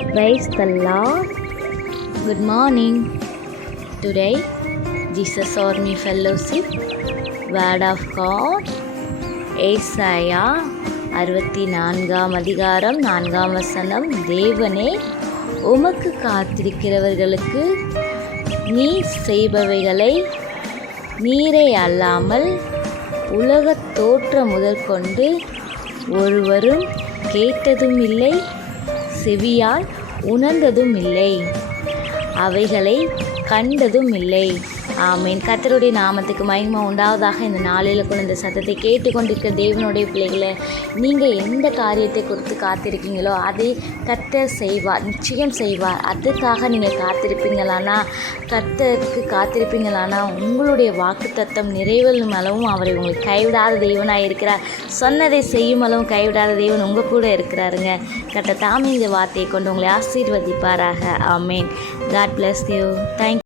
Praise the Lord. Good morning. Today, Jesus Army Fellowship, Word of God, ஏசாயா 64 அதிகாரம் 4 வசனம். தேவனே, உமக்கு காத்திருக்கிறவர்களுக்கு நீர் செய்பவைகளை நீரே அல்லாமல் உலகத் தோற்றம் முதல் கொண்டு ஒருவரும் கேட்டதும் இல்லை, செவியால் உணர்ந்ததும் இல்லை, அவைகளை கண்டதும் இல்லை. ஆமீன். கர்த்தருடைய நாமத்துக்கு மகிமை உண்டாவதாக. இந்த நாளில் கூட இந்த சத்தத்தை கேட்டுக்கொண்டிருக்கிற தேவனுடைய பிள்ளைகளை, நீங்கள் எந்த காரியத்தை குறித்து காத்திருக்கீங்களோ அதை கர்த்தர் செய்வார், நிச்சயம் செய்வார். அதுக்காக நீங்கள் காத்திருப்பீங்களானா, கர்த்தருக்கு காத்திருப்பீங்களானா, உங்களுடைய வாக்குத்தத்தம் நிறைவேறும் அளவும் அவரை உங்களுக்கு கைவிடாத தேவனாக இருக்கிறார். சொன்னதை செய்யும் அளவும் கைவிடாத தேவன் உங்கள் கூட இருக்கிறாருங்க. கர்த்தர் தாமே இந்த வார்த்தையை கொண்டு உங்களை ஆசீர்வதிப்பாராக. ஆமீன். God bless you. Thank you.